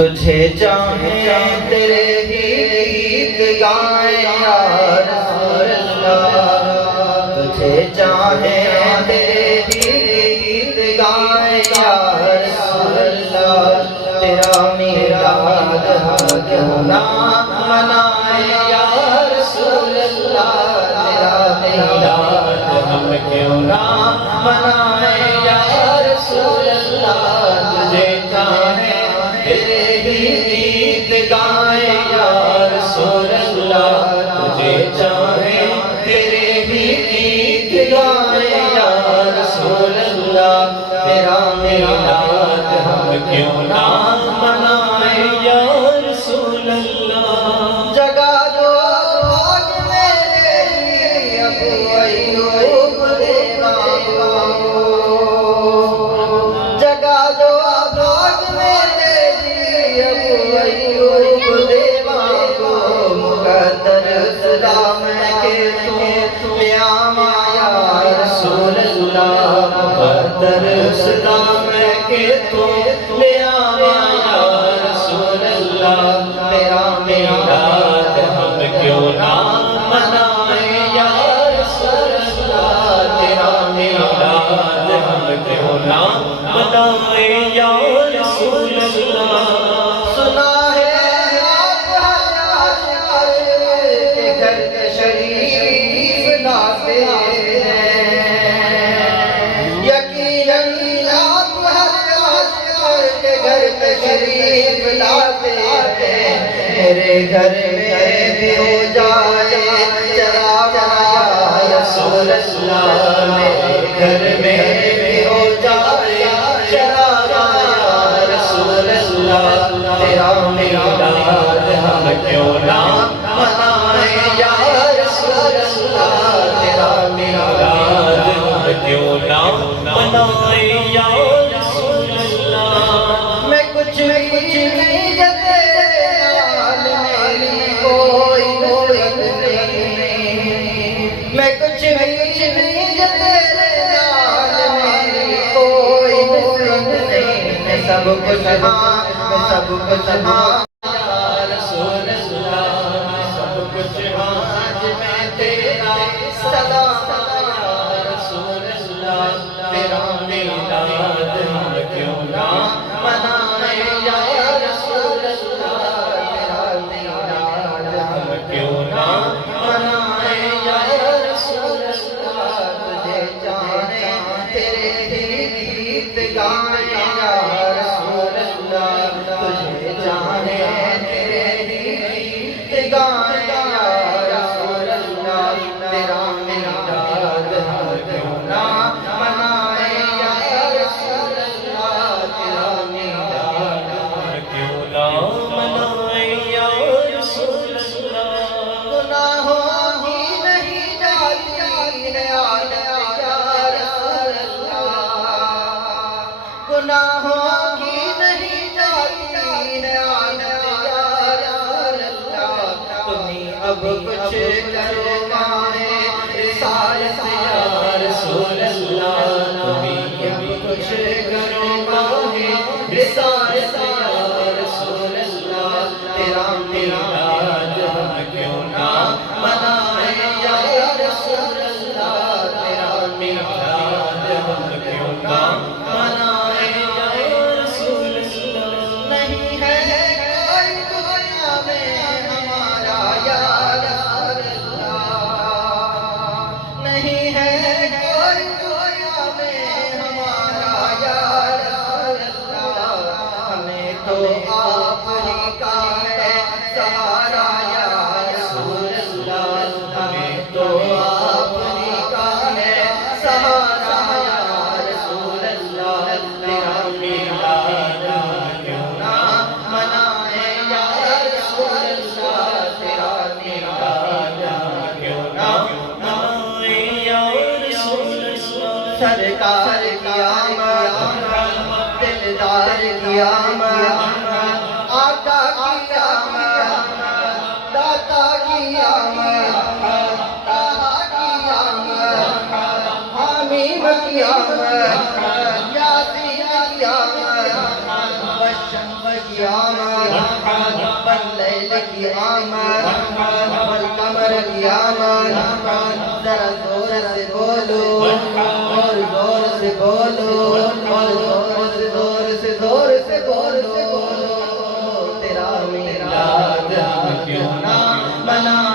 تجھے چاہیں تیرے ہی گیت گائیں یا رسول اللہ، تجھے چاہیں تیرے ہی گیت گائیں یا رسول اللہ، تیرا میلاد ہم کیوں نہ منائیں یا رسول اللہ، تیرا میلاد ہم کیوں نہ منائیں یا رسول اللہ، تجھے چاہیں تیرے ہی گیت گائیں یا رسول اللہ، تجھے چاہیں تیرے ہی گیت گائیں یا رسول اللہ، تیرا میلاد ہم کیوں نہ منائیں یا رسول اللہ۔ جگا دو آگ میرے لیے ابو ایوب دیوا کو، جگا دو آگ میرے لیے ابو ایوب دیوا کو، مقدر صدا میں کہ تو لے آواں یا رسول اللہ، مقدر صدا میں کہ تو لے آواں یا رسول اللہ، تیرا میلاد ہم کیوں نہ منائیں یا رسول اللہ، تیرا میلاد ہم کیوں نہ منائیں یا رسول اللہ۔ سنا ہے آپ ہر عاشق کے گھر کے شریف لاتے ہیں، یقیناً آپ ہر عاشق کے گھر کے شریف لاتے ہیں، میرے گھر میں بھی ہو جائے چراغ یا رسول اللہ، میرے گھر میں بھی ہو جائے چراغ یا رسول اللہ، تیرا میلاد ہم کیوں نہ منائیں یا رسول اللہ، تیرا میلاد ہم کیوں نہ منائیں یا رسول اللہ۔ میں کچھ نہیں جتے کوئی نہیں، میں کچھ نہیں جتے کوئی نہیں، میں سب کچھ ہاں، میں سب کچھ ہاں یا رسول اللہ، میں سب کچھ ہاں میں تیرا سلام یا رسول اللہ، تیرا میلاد ہم کیوں نہ منائیں یا رسول اللہ، تیرا میلاد ہم کیوں نہ منائیں یا رسول اللہ، تجھے چاہیں تیرے ہی گیت گائیں یا رسول اللہ، تجھے چاہیں تیرے ہی گیت گائیں یا رسول اللہ، تیرا میلاد ہم کیوں نہ منائیں یا رسول اللہ، تیرا میلاد ہم کیوں نہ منائیں یا رسول اللہ۔ گناہوں کی نہیں جاتی ہے عادت یا رسول اللہ، گناہوں کی نہیں جاتی ہے عادت یا رسول اللہ، تمہیں اب کچھ کرو گانے رسالت یا رسول اللہ، تمہیں اب کچھ کرو گانے رسالت یا رسول اللہ، تیرا میلاد ہم کیوں نہ منائیں یا رسول اللہ، تیرا میلاد ہم کیوں نہ منائیں یا رسول اللہ۔ نہیں ہے کوئی دنیا میں ہمارا یا رسول اللہ، نہیں ہے کوئی دنیا میں ہمارا یا رسول اللہ، ہمیں تو آپ ہی کا ہے سہارا یا رسول اللہ، ہمیں تو آپ ہی کا ہے سہارا یا رسول اللہ، تیرا میلاد ہم کیوں نہ منائیں یا رسول اللہ، تیرا میلاد ہم کیوں نہ منائیں یا رسول اللہ۔ سرکار کی آمد، دلدار کی آمد، آقا کی آمد، داتا کی آمد، طہا کی آمد، حمیم کی آمد، یاسین کی آمد، بشم کی آمد۔ آمد واللیل کی آمد والقمر کی آمد ذرا زور سے بولو اور زور سے بولو اور زور سے بولو تیرا میلاد ہم کیوں نہ منائیں